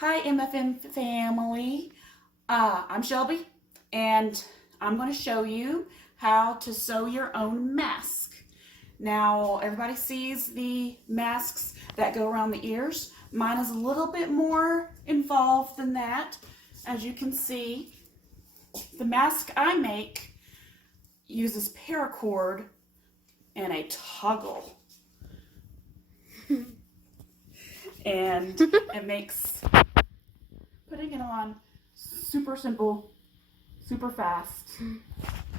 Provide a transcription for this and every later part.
Hi MFM family, I'm Shelby and I'm going to show you how to sew your own mask. Now everybody sees the masks that go around the ears. Mine is a little bit more involved than that. As you can see, the mask I make uses paracord and a toggle. And it makes putting it on super simple, super fast.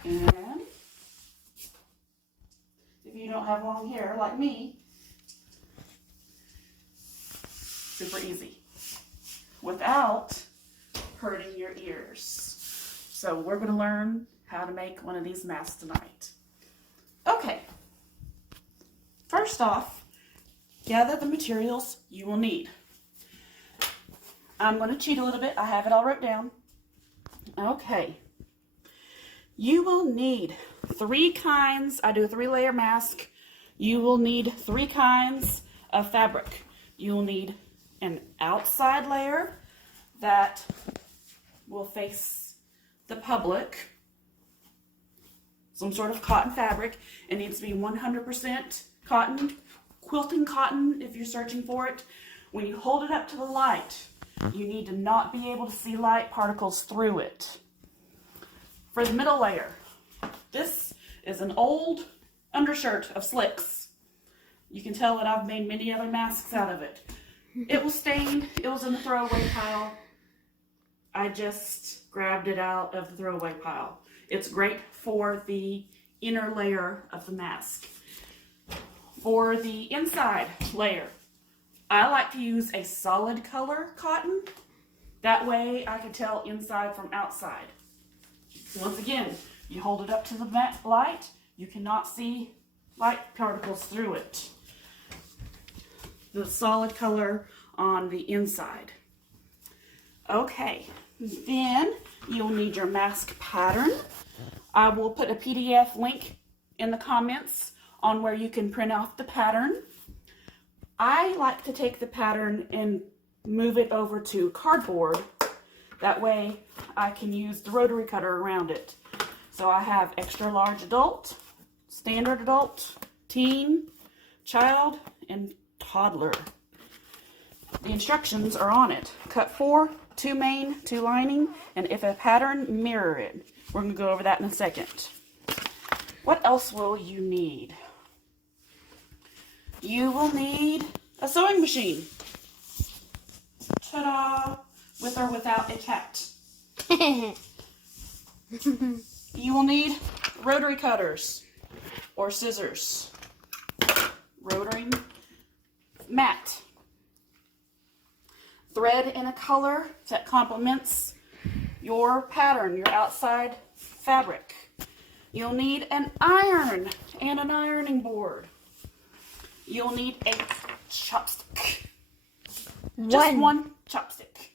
And if you don't have long hair like me, super easy without hurting your ears. So we're going to learn how to make one of these masks tonight. Okay, first off, gather the materials you will need. I'm going to cheat a little bit. I have it all wrote down. Okay. You will need 3 kinds. I do a 3-layer mask. You will need 3 kinds of fabric. You will need an outside layer that will face the public. Some sort of cotton fabric. It needs to be 100% cotton. Quilting cotton if you're searching for it. When you hold it up to the light, you need to not be able to see light particles through it. For the middle layer, this is an old undershirt of Slick's. You can tell that I've made many other masks out of it. It was stained. It was in the throwaway pile. I just grabbed it out of the throwaway pile. It's great for the inner layer of the mask. For the inside layer, I like to use a solid color cotton. That way I can tell inside from outside. Once again, you hold it up to the light, you cannot see light particles through it. The solid color on the inside. Okay, then you'll need your mask pattern. I will put a PDF link in the comments on where you can print off the pattern. I like to take the pattern and move it over to cardboard. That way I can use the rotary cutter around it. So I have extra large adult, standard adult, teen, child, and toddler. The instructions are on it. Cut 4, 2 main, 2 lining, and if a pattern, mirror it. We're going to go over that in a second. What else will you need? You will need a sewing machine. Ta-da! With or without a cat. You will need rotary cutters or scissors. Rotary mat. Thread in a color that complements your pattern, your outside fabric. You'll need an iron and an ironing board. You'll need a chopstick. Just one chopstick.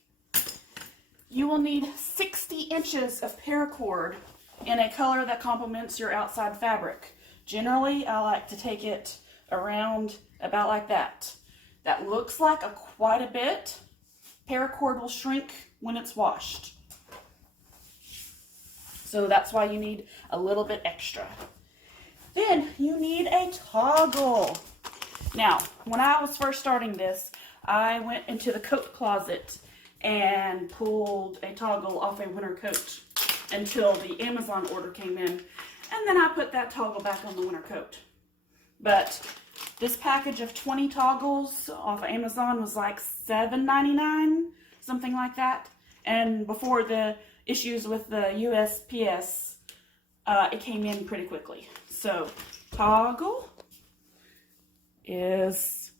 You will need 60 inches of paracord in a color that complements your outside fabric. Generally, I like to take it around about like that. That looks like quite a bit. Paracord will shrink when it's washed. So that's why you need a little bit extra. Then you need a toggle. Now, when I was first starting this, I went into the coat closet and pulled a toggle off a winter coat until the Amazon order came in. And then I put that toggle back on the winter coat. But this package of 20 toggles off of Amazon was like $7.99, something like that. And before the issues with the USPS, it came in pretty quickly. So, toggle is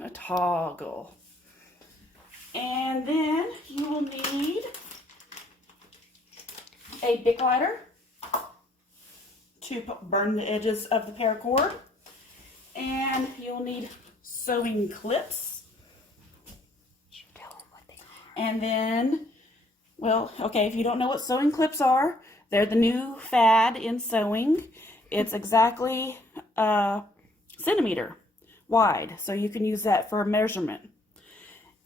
a toggle. And then you will need a Bic lighter to burn the edges of the paracord. And you'll need sewing clips. And then, well, okay, if you don't know what sewing clips are, they're the new fad in sewing. It's exactly a centimeter wide, so you can use that for measurement.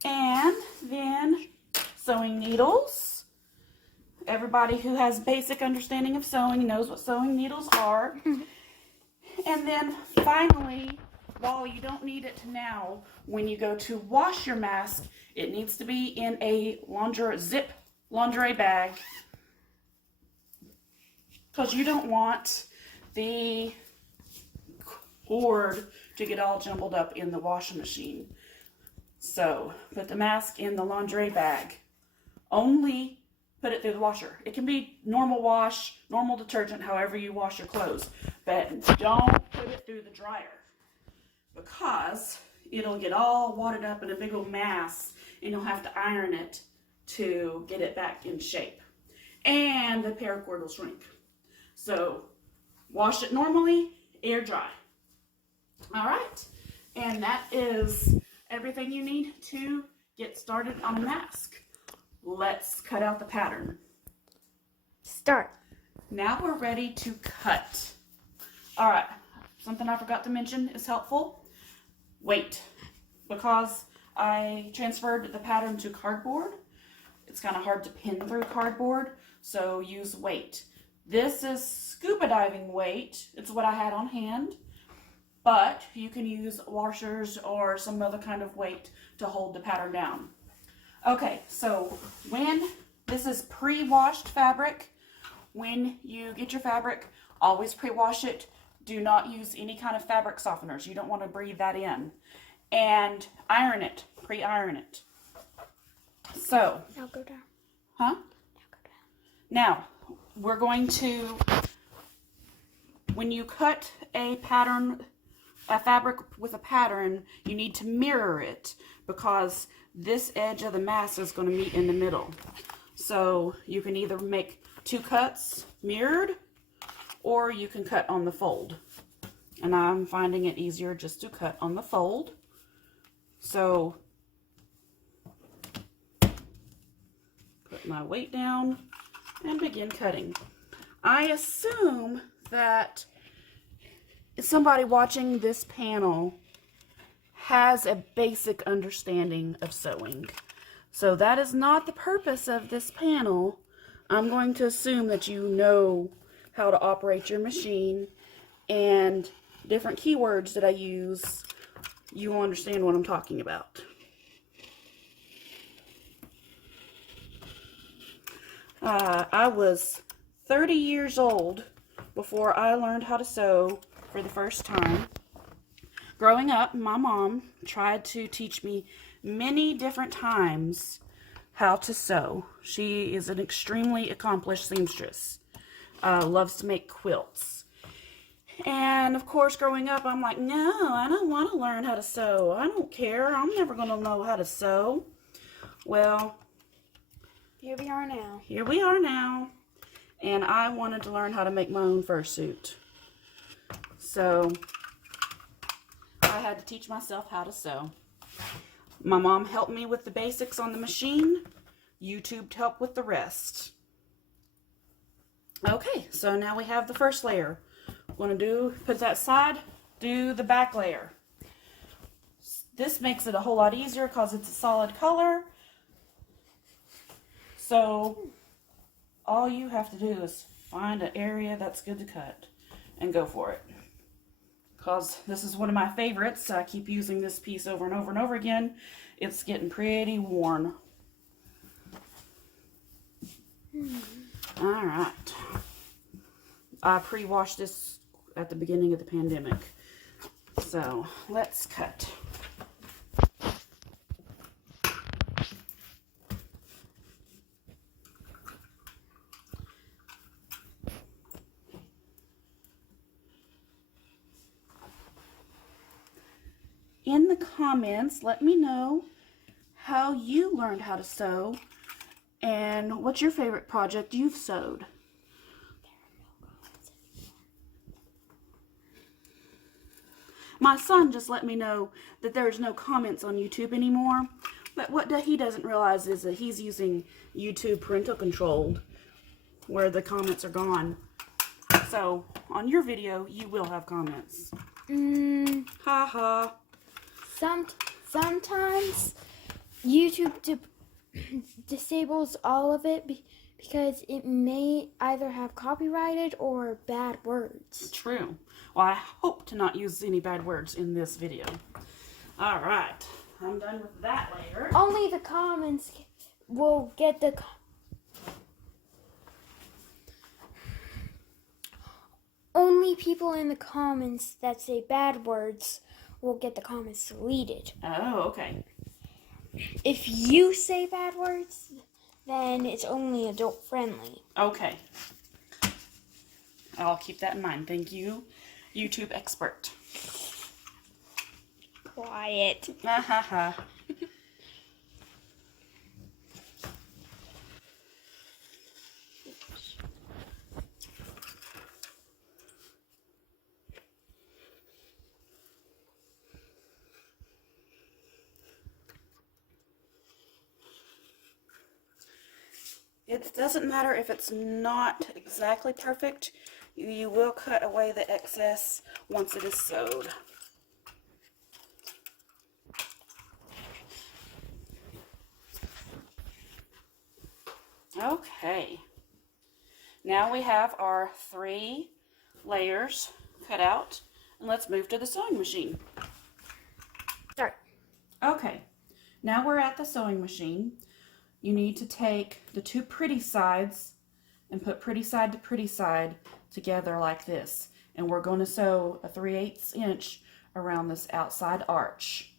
And then sewing needles. Everybody who has basic understanding of sewing knows what sewing needles are. And then finally, while you don't need it now, when you go to wash your mask, it needs to be in a zip lingerie bag, because you don't want the cord to get all jumbled up in the washing machine. So put the mask in the lingerie bag. Only put it through the washer. It can be normal wash, normal detergent, however you wash your clothes, but don't put it through the dryer, because it'll get all wadded up in a big old mass, and you'll have to iron it to get it back in shape, and the paracord will shrink. So wash it normally, air dry. All right, and that is everything you need to get started on a mask. Let's cut out the pattern. Start. Now we're ready to cut. All right, something I forgot to mention is helpful. Weight. Because I transferred the pattern to cardboard, it's kind of hard to pin through cardboard, so use weight. This is scuba diving weight. It's what I had on hand, but you can use washers or some other kind of weight to hold the pattern down. Okay, so when this is pre-washed fabric, when you get your fabric, always pre-wash it. Do not use any kind of fabric softeners. You don't want to breathe that in. And iron it, pre-iron it. So, Now go down. huh? Now go down. Now, we're going to, when you cut a pattern, a fabric with a pattern, you need to mirror it, because this edge of the mask is going to meet in the middle. So you can either make 2 cuts mirrored, or you can cut on the fold. And I'm finding it easier just to cut on the fold. So put my weight down and begin cutting. I assume that somebody watching this panel has a basic understanding of sewing. So that is not the purpose of this panel. I'm going to assume that you know how to operate your machine, and different keywords that I use, you will understand what I'm talking about. I was 30 years old before I learned how to sew for the first time. Growing up, my mom tried to teach me many different times how to sew. She is an extremely accomplished seamstress. Loves to make quilts. And of course, growing up, I'm like, no, I don't want to learn how to sew. I don't care. I'm never going to know how to sew. Well, Here we are now. here we are now. And I wanted to learn how to make my own fursuit. So I had to teach myself how to sew. My mom helped me with the basics on the machine. YouTube helped with the rest. Okay, so now we have the first layer. We're going to put that aside, do the back layer. This makes it a whole lot easier because it's a solid color. So all you have to do is find an area that's good to cut and go for it. Because this is one of my favorites. I keep using this piece over and over and over again. It's getting pretty worn. Alright. I pre-washed this at the beginning of the pandemic. So, let's cut. In the comments, let me know how you learned how to sew and what's your favorite project you've sewed. My son just let me know that there's no comments on YouTube anymore, but what he doesn't realize is that he's using YouTube parental controlled, where the comments are gone. So on your video, you will have comments. Ha ha. Sometimes YouTube disables all of it because it may either have copyrighted or bad words. True. Well, I hope to not use any bad words in this video. All right. I'm done with that layer. Only the comments will get the... Only people in the comments that say bad words will get the comments deleted. Oh, okay. If you say bad words, then it's only adult friendly. Okay. I'll keep that in mind. Thank you, YouTube expert. Quiet. Ha ha ha. It doesn't matter if it's not exactly perfect. You will cut away the excess once it is sewed. Okay. Now we have our 3 layers cut out, and let's move to the sewing machine. Start. Okay. Now we're at the sewing machine. You need to take the 2 pretty sides and put pretty side to pretty side together like this. And we're going to sew a 3/8 inch around this outside arch.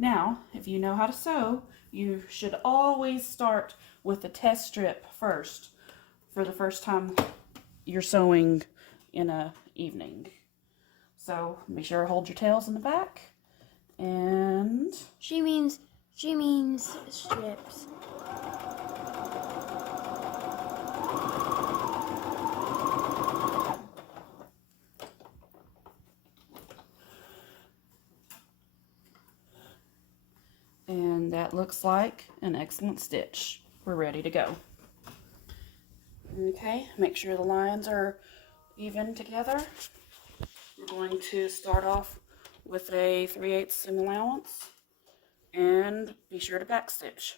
Now, if you know how to sew, you should always start with the test strip first for the first time you're sewing in a evening. So make sure to hold your tails in the back, and She means strips. and that looks like an excellent stitch. We're ready to go. Okay, make sure the lines are even together. We're going to start off with a 3/8 seam allowance and be sure to backstitch.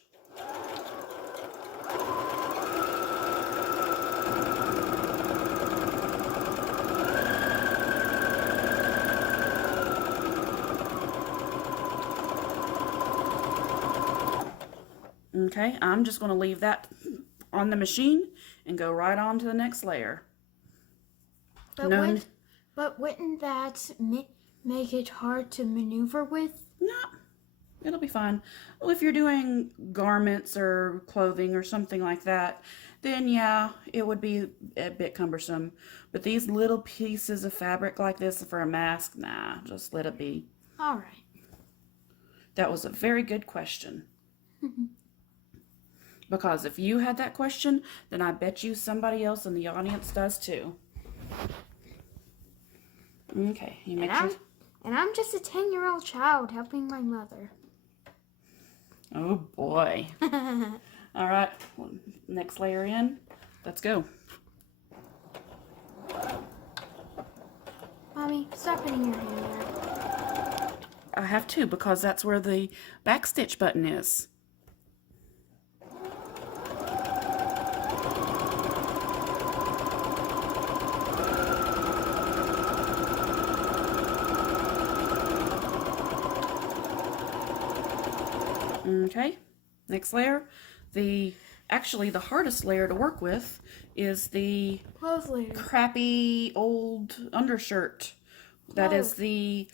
Okay, I'm just going to leave that on the machine and go right on to the next layer. But wouldn't that make it hard to maneuver with? No, it'll be fine. Well, if you're doing garments or clothing or something like that, then yeah, it would be a bit cumbersome. But these little pieces of fabric like this for a mask, nah, just let it be. All right. That was a very good question. Because if you had that question, then I bet you somebody else in the audience does too. Okay, you make sure. And I'm just a 10-year-old child helping my mother. Oh boy. All right, next layer in. Let's go. Mommy, stop putting your hand there. I have to because that's where the backstitch button is. Okay, next layer. Actually the hardest layer to work with is the Clothes layer. crappy old undershirt. That is the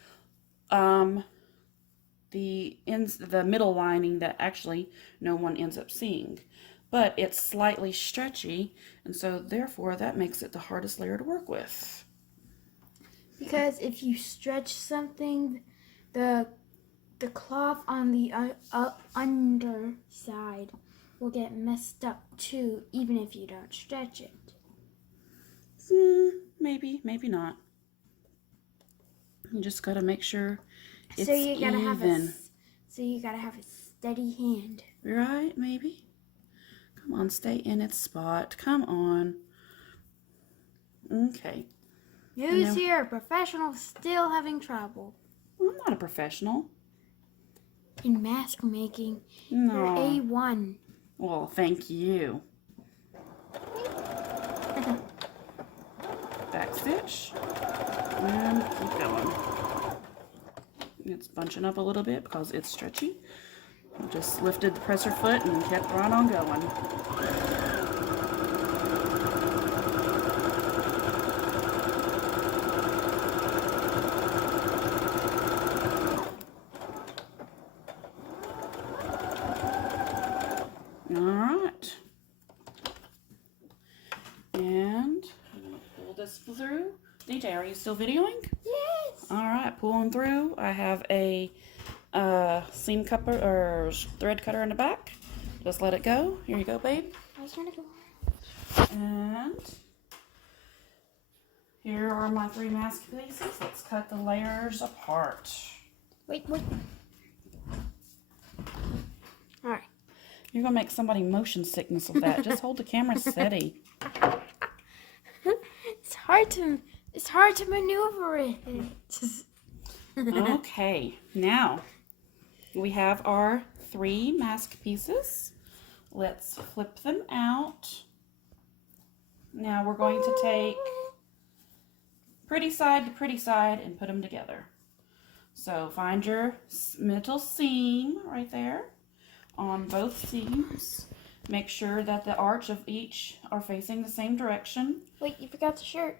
middle lining that actually no one ends up seeing. But it's slightly stretchy, and so therefore that makes it the hardest layer to work with. Because if you stretch something, the cloth on the underside will get messed up too, even if you don't stretch it. Maybe, maybe not. You just gotta make sure it's So you gotta even. have a steady hand. Right? Maybe. Come on, stay in its spot. Come on. Okay. Who's here? Professional still having trouble. Well, I'm not a professional. In mask making, No. you're A1. Well, thank you. Back stitch. And keep going. It's bunching up a little bit because it's stretchy. I just lifted the presser foot and kept right on going. Alright. And I'm going to pull this through. DJ, are you still videoing? Yes. Alright, pulling through. I have a seam cutter or thread cutter in the back. Just let it go. Here you go, babe. I was trying to go. And here are my 3 mask pieces. Let's cut the layers apart. Wait. All right. You're gonna make somebody motion sickness with that. Just hold the camera steady. It's hard to maneuver it. Okay, now we have our 3 mask pieces. Let's flip them out. Now we're going to take pretty side to pretty side and put them together. So find your middle seam right there on both seams. Make sure that the arch of each are facing the same direction. Wait, you forgot the shirt.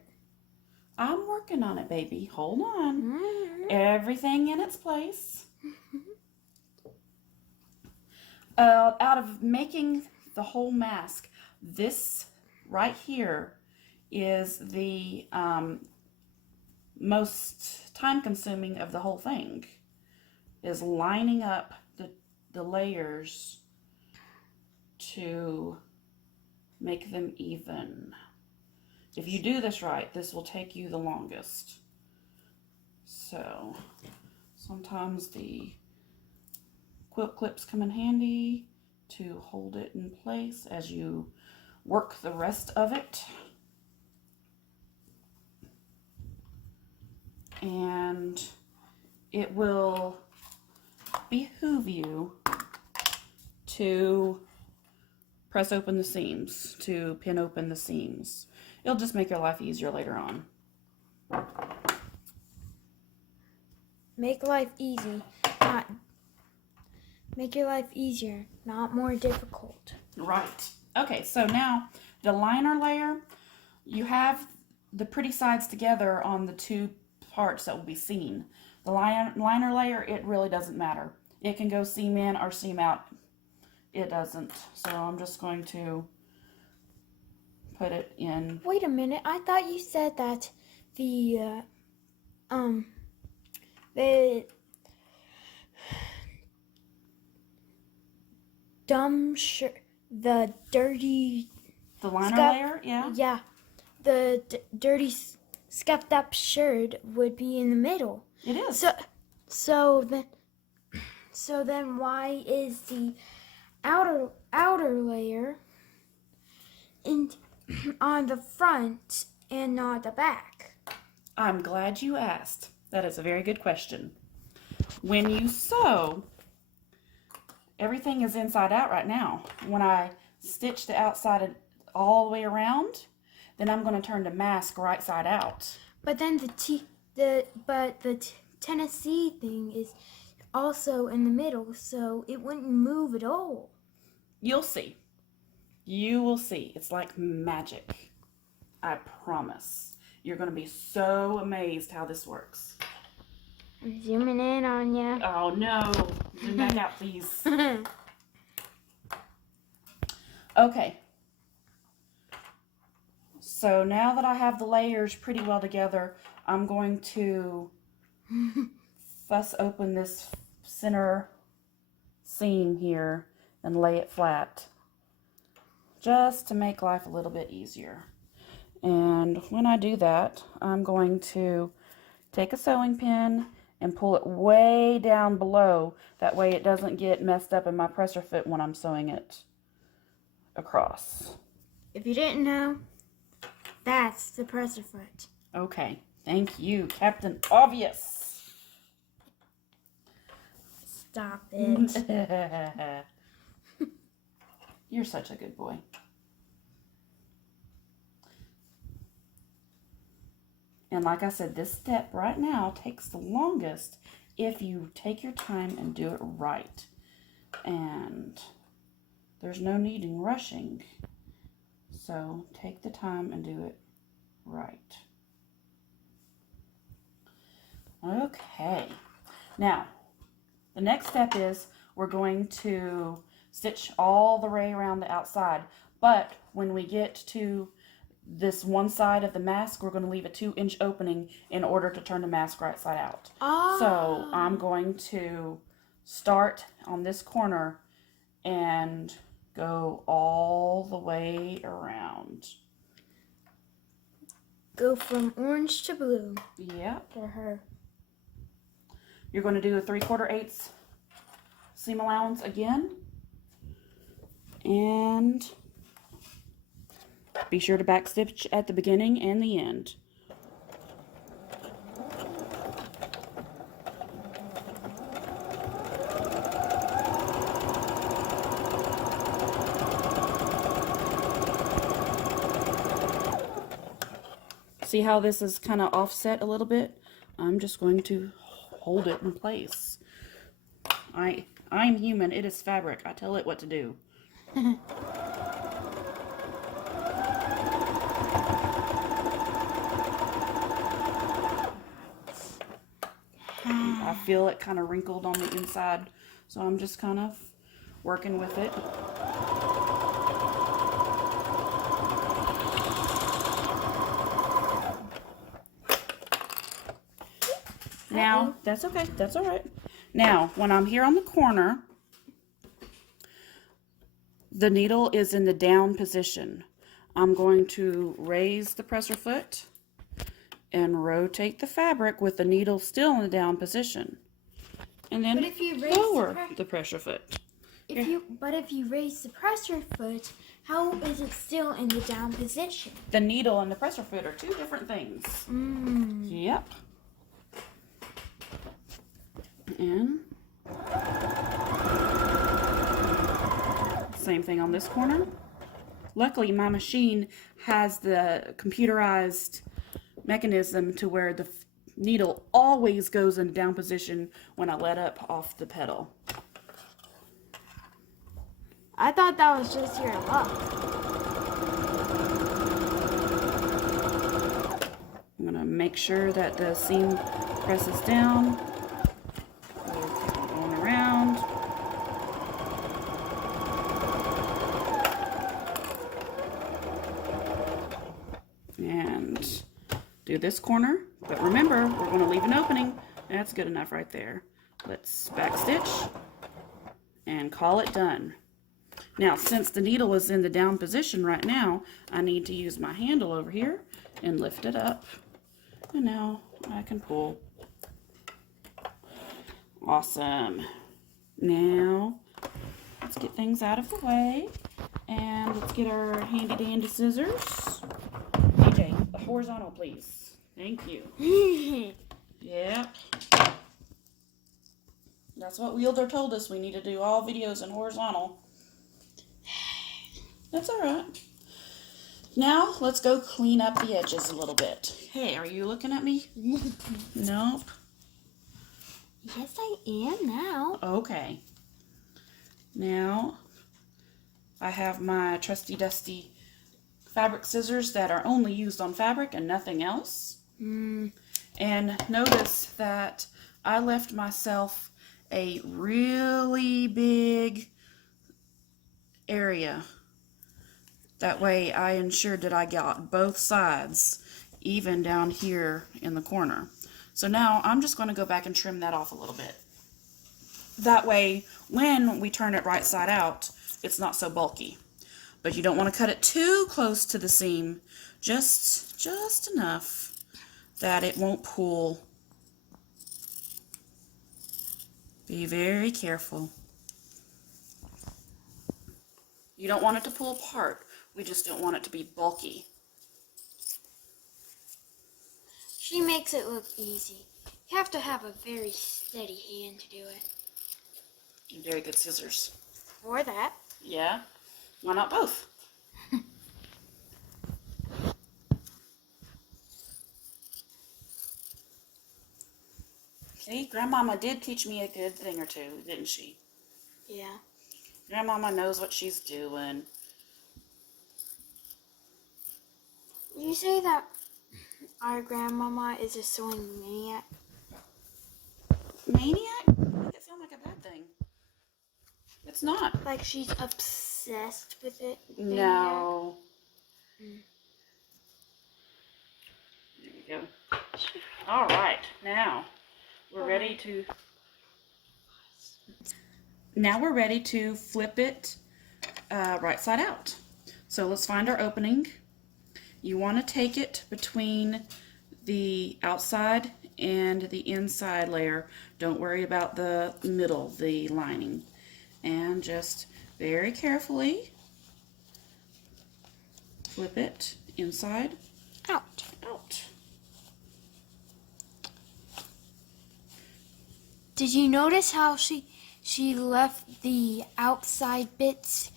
I'm working on it, baby. Hold on. Everything in its place. Out of making the whole mask, this right here is the most time-consuming of the whole thing, is lining up the layers to make them even. If you do this right, this will take you the longest. So sometimes the quilt clips come in handy to hold it in place as you work the rest of it. And it will behoove you to press open the seams, to pin open the seams. It'll just make your life easier later on. Make life easy, not make your life easier, not more difficult. Right. Okay, so now the liner layer, you have the pretty sides together on the 2 parts that will be seen. The liner layer, it really doesn't matter. It can go seam in or seam out. It doesn't. So I'm just going to put it in. Wait a minute. I thought you said that the the dirty The liner scuff- layer, yeah. Yeah, the dirty scuffed up shirt would be in the middle. It is. So then why is the outer layer on the front and not the back? I'm glad you asked. That is a very good question. When you sew, everything is inside out right now. When I stitch the outside all the way around, then I'm going to turn the mask right side out. But then the Tennessee thing is also in the middle, so it wouldn't move at all. You'll see. You will see. It's like magic. I promise. You're going to be so amazed how this works. I'm zooming in on you. Oh no. Zoom back out, please. Okay. So now that I have the layers pretty well together, I'm going to fuss open this center seam here and lay it flat, just to make life a little bit easier. And when I do that, I'm going to take a sewing pin and pull it way down below. That way it doesn't get messed up in my presser foot when I'm sewing it across. If you didn't know, that's the presser foot. Okay, thank you, Captain Obvious. Stop it. You're such a good boy. And like I said, this step right now takes the longest if you take your time and do it right. And there's no need in rushing. So take the time and do it right. Okay. Now, the next step is we're going to stitch all the way around the outside. But when we get to this one side of the mask, we're going to leave a 2-inch opening in order to turn the mask right side out. Oh. So I'm going to start on this corner and go all the way around. Go from orange to blue. Yep. For her. You're going to do a 3/4 seam allowance again. And be sure to back stitch at the beginning and the end. See how this is kind of offset a little bit? I'm just going to hold it in place. I'm human. It is fabric. I tell it what to do. I feel it kind of wrinkled on the inside, so I'm just kind of working with it. Now, that's okay. That's all right. Now, when I'm here on the corner, the needle is in the down position. I'm going to raise the presser foot and rotate the fabric with the needle still in the down position. And then lower the pressure foot. But if you raise the presser foot, how is it still in the down position? The needle and the presser foot are two different things. Yep. And same thing on this corner. Luckily, my machine has the computerized mechanism to where the needle always goes in down position when I let up off the pedal. I thought that was just your luck. I'm going to make sure that the seam presses down. Going around. And do this corner. But remember, we're going to leave an opening. That's good enough right there. Let's back stitch and call it done. Now, since the needle is in the down position right now, I need to use my handle over here and lift it up. And now I can pull. Awesome. Now, let's get things out of the way. And let's get our handy dandy scissors. DJ, the horizontal, please. Thank you. Yep. That's what Wielder told us. We need to do all videos in horizontal. That's all right. Now, let's go clean up the edges a little bit. Hey, are you looking at me? Nope. Yes, I am now. Okay. Now, I have my trusty dusty fabric scissors that are only used on fabric and nothing else. And notice that I left myself a really big area. That way I ensured that I got both sides even down here in the corner. So now I'm just going to go back and trim that off a little bit. That way when we turn it right side out, it's not so bulky. But you don't want to cut it too close to the seam, just enough that it won't pull. Be very careful. You don't want it to pull apart. We just don't want it to be bulky. She makes it look easy. You have to have a very steady hand to do it. Very good scissors. For that. Yeah. Why not both? See, Grandmama did teach me a good thing or two, didn't she? Yeah. Grandmama knows what she's doing. Did you say that our grandmama is a sewing maniac? Maniac? Make it sound like a bad thing. It's not. Like she's obsessed with it? No. Mm. There we go. All right, now we're ready to. Now we're ready to flip it right side out. So let's find our opening. You want to take it between the outside and the inside layer. Don't worry about the middle, the lining. And just very carefully flip it inside Out. out. Did you notice how she left the outside bits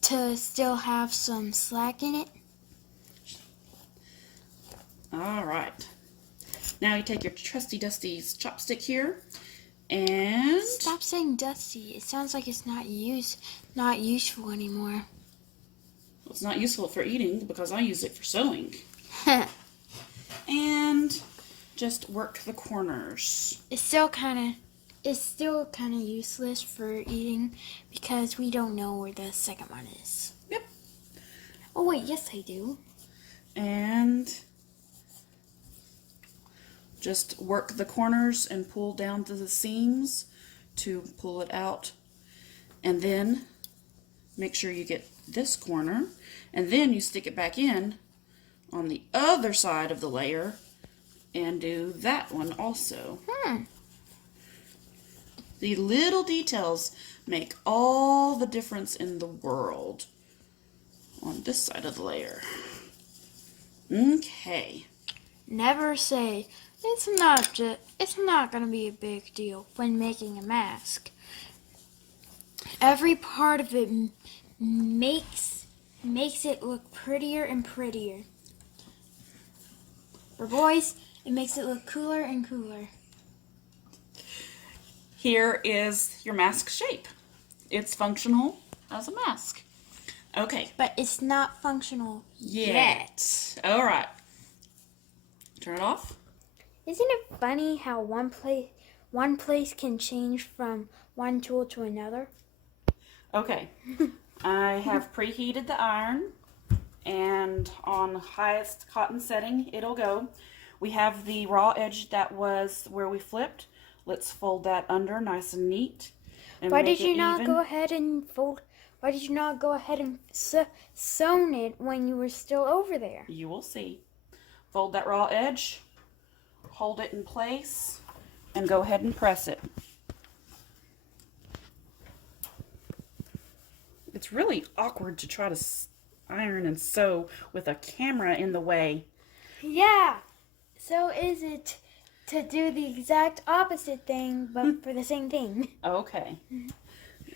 to still have some slack in it? All right. Now you take your trusty dusty chopstick here and Stop saying dusty. It sounds like it's not useful anymore. it's not useful for eating because I use it for sewing. And just work the corners. It's still kind of useless for eating because we don't know where the second one is. Yep. Oh wait, yes I do. And just work the corners and pull down to the seams to pull it out. And then make sure you get this corner. And then you stick it back in on the other side of the layer and do that one also. The little details make all the difference in the world on this side of the layer. Okay. Never say it's not going to be a big deal when making a mask. Every part of it makes it look prettier and prettier. For boys, it makes it look cooler and cooler. Here is your mask shape. It's functional as a mask. Okay. But it's not functional Yet. All right. Turn it off. Isn't it funny how one place can change from one tool to another? Okay. I have preheated the iron, and on highest cotton setting it'll go. We have the raw edge that was where we flipped. Let's fold that under nice and neat. And Why make did you it not even. go ahead and fold? Why did you not go ahead and sewn it when you were still over there? You will see. Fold that raw edge, hold it in place, and go ahead and press it. It's really awkward to try to iron and sew with a camera in the way. Yeah. So is it to do the exact opposite thing, but for the same thing? Okay.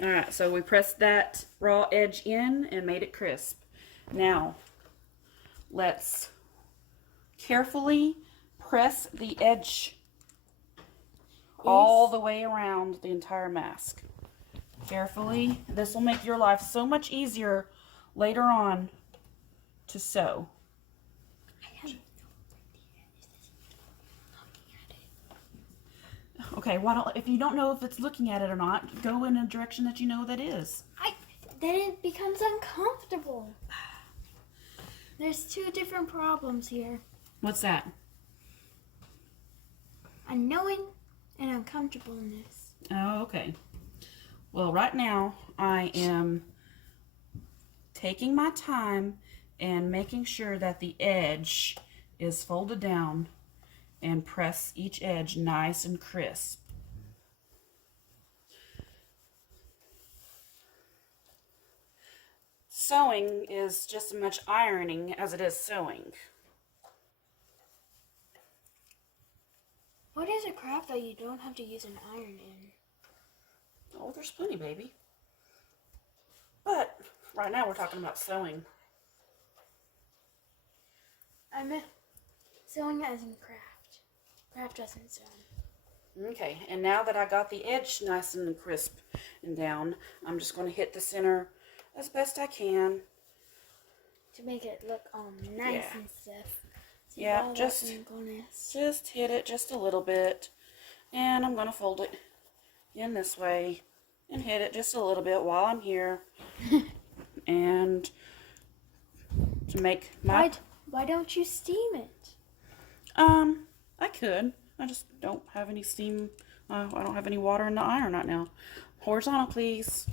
All right, so we pressed that raw edge in and made it crisp. Now, let's carefully press the edge all the way around the entire mask. Carefully. This will make your life so much easier later on to sew. Okay, if you don't know if it's looking at it or not, go in a direction that you know that is. Then it becomes uncomfortable. There's two different problems here. What's that? Unknowing and uncomfortableness. Oh, okay. Well, right now I am taking my time and making sure that the edge is folded down and press each edge nice and crisp. Sewing is just as much ironing as it is sewing. What is a craft that you don't have to use an iron in? Oh, there's plenty, baby. But Right now we're talking about sewing. I meant sewing as in craft. Craft as in sewing. Okay, and now that I got the edge nice and crisp and down, I'm just going to hit the center as best I can. To make it look nice Yeah. and stuff. See, Yeah, all just hit it just a little bit. And I'm going to fold it in this way and hit it just a little bit while I'm here. And to make my... Why don't you steam it? I could. I just don't have any steam. I don't have any water in the iron right now. Horizontal, please.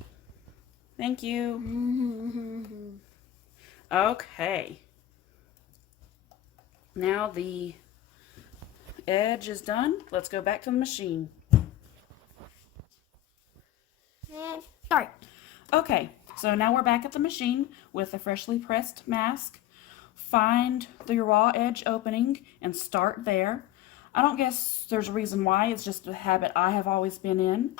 Thank you. Okay. Now the edge is done. Let's go back to the machine. Sorry. Okay, so now we're back at the machine with a freshly pressed mask. Find the raw edge opening and start there. I don't guess there's a reason why. It's just a habit I have always been in.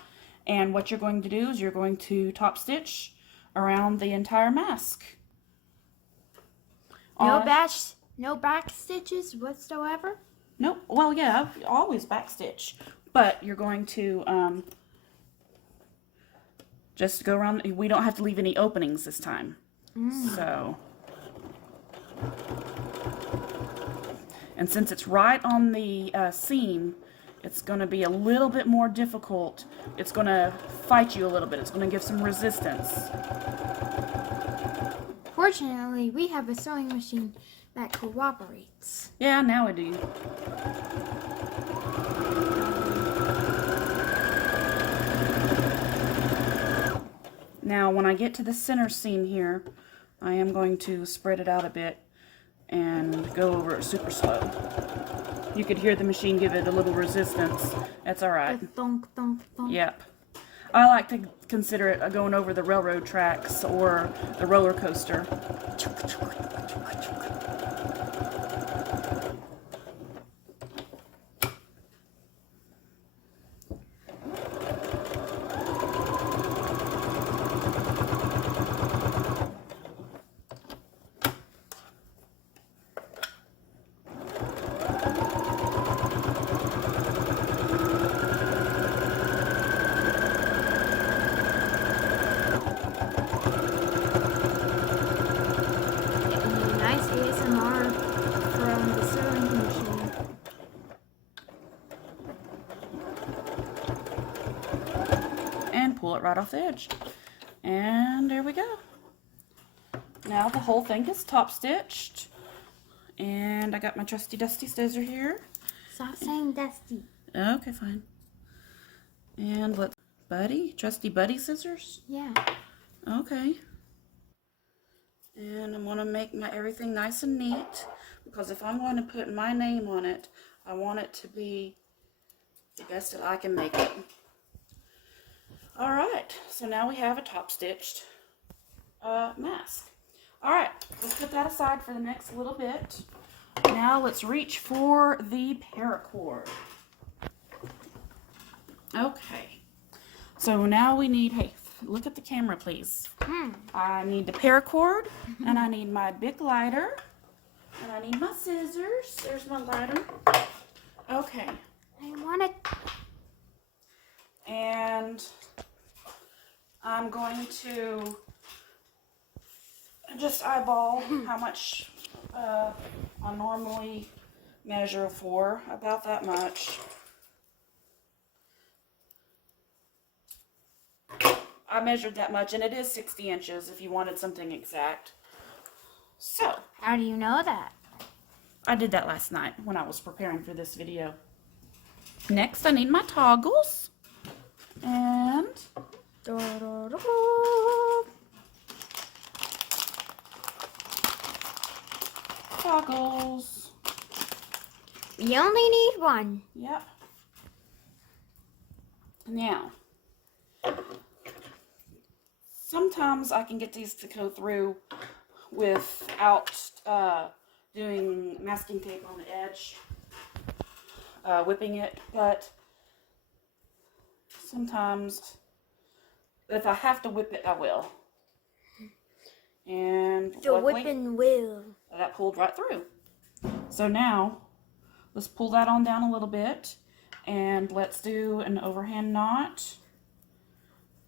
And what you're going to do is you're going to top stitch around the entire mask. No back stitches whatsoever? Nope. Well, yeah, I've always backstitch. But you're going to just go around. We don't have to leave any openings this time. So... And since it's right on the seam, it's going to be a little bit more difficult. It's going to fight you a little bit. It's going to give some resistance. Fortunately, we have a sewing machine that cooperates. Yeah, now I do. Now, when I get to the center seam here, I am going to spread it out a bit and go over it super slow. You could hear the machine give it a little resistance. That's all right. The thunk, thunk, thunk. Yep. I like to consider it going over the railroad tracks or the roller coaster. Nice ASMR from the sewing machine. And pull it right off the edge. And there we go. Now the whole thing is top stitched. And I got my trusty dusty scissor here. Stop saying dusty. Okay, fine. And let's trusty buddy scissors. Yeah. Okay. And I'm going to make my everything nice and neat, because if I'm going to put my name on it, I want it to be the best that I can make it. Alright, so now we have a top stitched mask. Alright, let's put that aside for the next little bit. Now let's reach for the paracord. Okay, so now we need, hey, look at the camera please. I need the paracord, and I need my big lighter, and I need my scissors. There's my lighter. Okay. I want it. And I'm going to just eyeball how much I normally measure for, about that much. I measured that much, and it is 60 inches if you wanted something exact. So, How do you know that? I did that last night when I was preparing for this video. Next, I need my toggles. And toggles. We only need one. Yep. Now, sometimes I can get these to go through without doing masking tape on the edge, whipping it, but sometimes if I have to whip it, I will. The Luckily, whipping wheel. that pulled right through. So now, let's pull that on down a little bit, and let's do an overhand knot,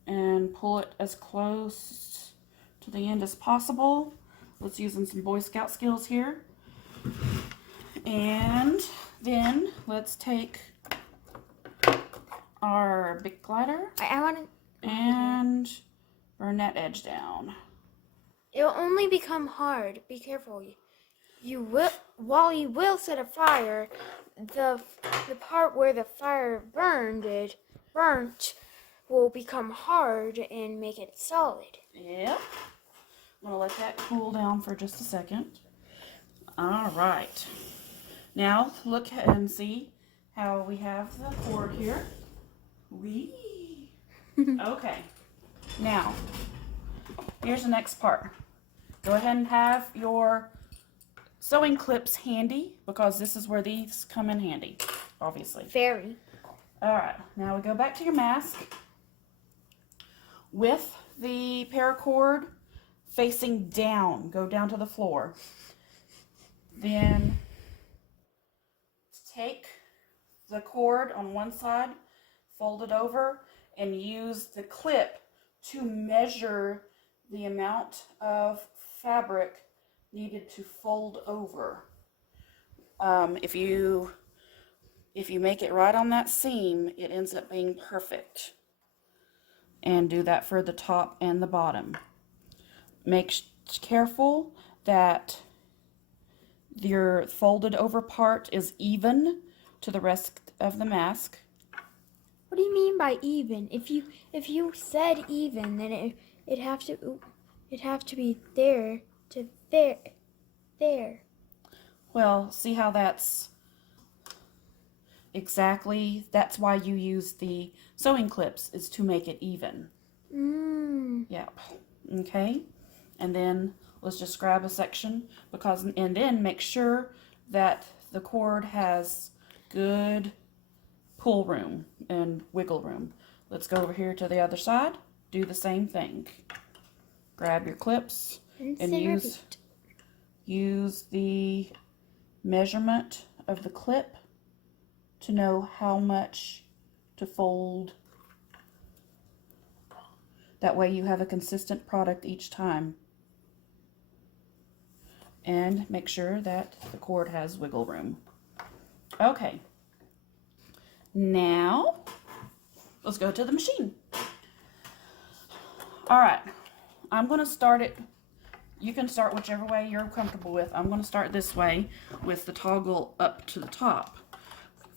and pull it as close to the end as possible. Let's use some Boy Scout skills here. And then let's take our big glider I want to. and burn that edge down. It'll only become hard. Be careful. You will, while you will set a fire, the part where the fire burnt will become hard and make it solid. Yep. I'm going to let that cool down for just a second. All right. Now look and see how we have the cord here. Whee! Okay. Now, here's the next part. Go ahead and have your sewing clips handy, because this is where these come in handy, obviously. Very. All right. Now we go back to your mask with the paracord facing down. Go down to the floor. Then take the cord on one side, fold it over, and use the clip to measure the amount of fabric needed to fold over. If you make it right on that seam, it ends up being perfect. And do that for the top and the bottom. Make careful that your folded over part is even to the rest of the mask. What do you mean by even? If you said even, then it'd have to be there to there. Well, see how that's exactly, that's why you use the sewing clips, is to make it even. Yep. Okay. And then let's just grab a section, and then make sure that the cord has good pull room and wiggle room. Let's go over here to the other side. Do the same thing. Grab your clips and use the measurement of the clip to know how much to fold. That way you have a consistent product each time. And make sure that the cord has wiggle room. Okay. Now, let's go to the machine. All right. I'm going to start it. You can start whichever way you're comfortable with. I'm going to start this way with the toggle up to the top.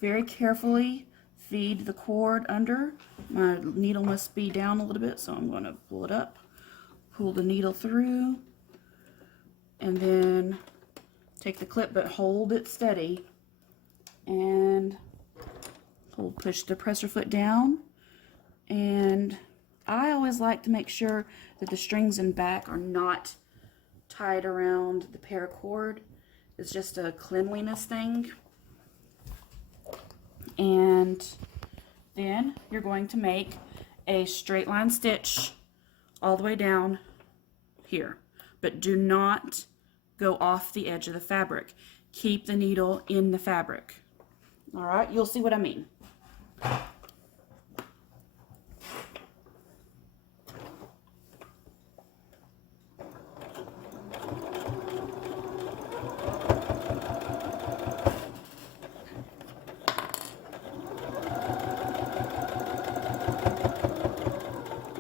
Very carefully feed the cord under. My needle must be down a little bit, so I'm going to pull it up. Pull the needle through. And then take the clip, but hold it steady. And push the presser foot down. And I always like to make sure that the strings in back are not tied around the paracord. It's just a cleanliness thing. And then you're going to make a straight line stitch all the way down here. But do not go off the edge of the fabric. Keep the needle in the fabric. All right, you'll see what I mean.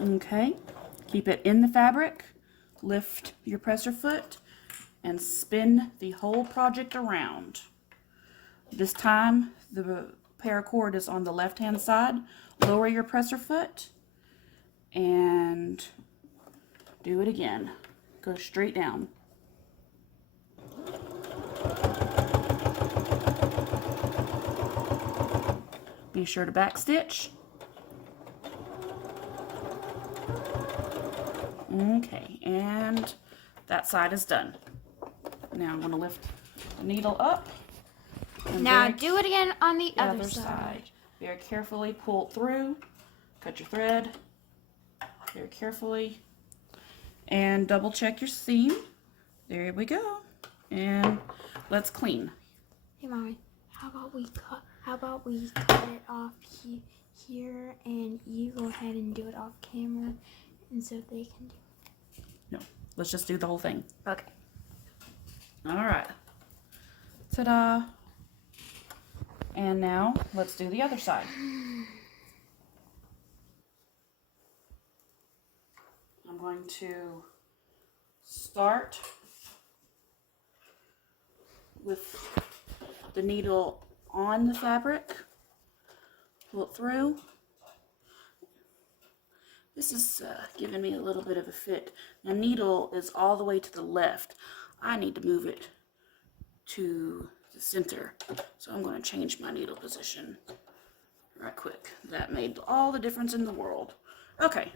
Okay, keep it in the fabric, lift your presser foot, and spin the whole project around. This time, the paracord is on the left-hand side. Lower your presser foot, and do it again. Go straight down. Be sure to back stitch. Okay, and that side is done. Now I'm going to lift the needle up. Now do it again on the other side. Very carefully pull it through. Cut your thread. Very carefully. And double check your seam. There we go. And let's clean. Hey, Mommy, how about we cut it off here, and you go ahead and do it off camera, and so they can do it. No, let's just do the whole thing. Okay. All right. Ta-da. And now let's do the other side. I'm going to start with the needle on the fabric, pull it through. This is giving me a little bit of a fit. My needle is all the way to the left. I need to move it to the center. So I'm going to change my needle position right quick. That made all the difference in the world. Okay.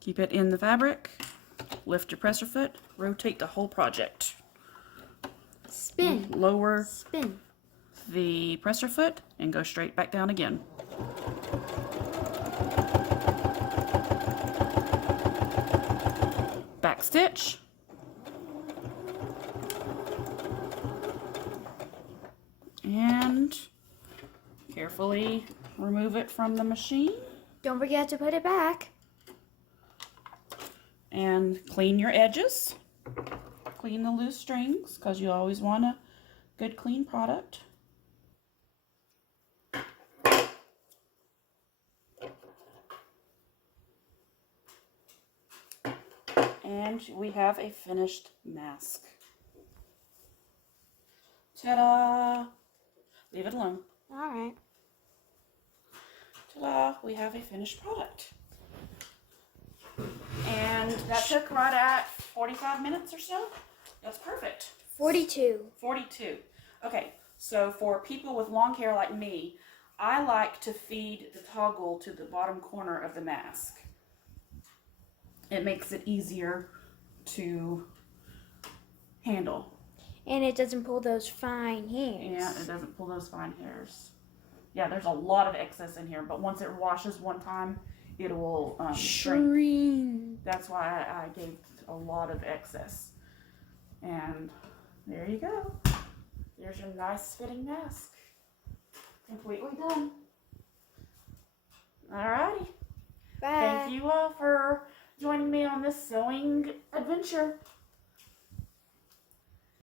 Keep it in the fabric, lift your presser foot, rotate the whole project. Spin. Lower Spin. the presser foot and go straight back down again. Back stitch. And carefully remove it from the machine. Don't forget to put it back. And clean your edges. Clean the loose strings because you always want a good clean product. And we have a finished mask. Ta-da! Leave it alone. All right. Ta-da! We have a finished product. And that took right at 45 minutes or so. That's perfect. 42. 42. Okay, so for people with long hair like me, I like to feed the toggle to the bottom corner of the mask. It makes it easier to handle. And it doesn't pull those fine hairs. Yeah, it doesn't pull those fine hairs. Yeah, there's a lot of excess in here, but once it washes one time, it will shrink. That's why I gave a lot of excess. And there you go. There's your nice fitting mask. Completely done. Alrighty. Bye. Thank you all for joining me on this sewing adventure.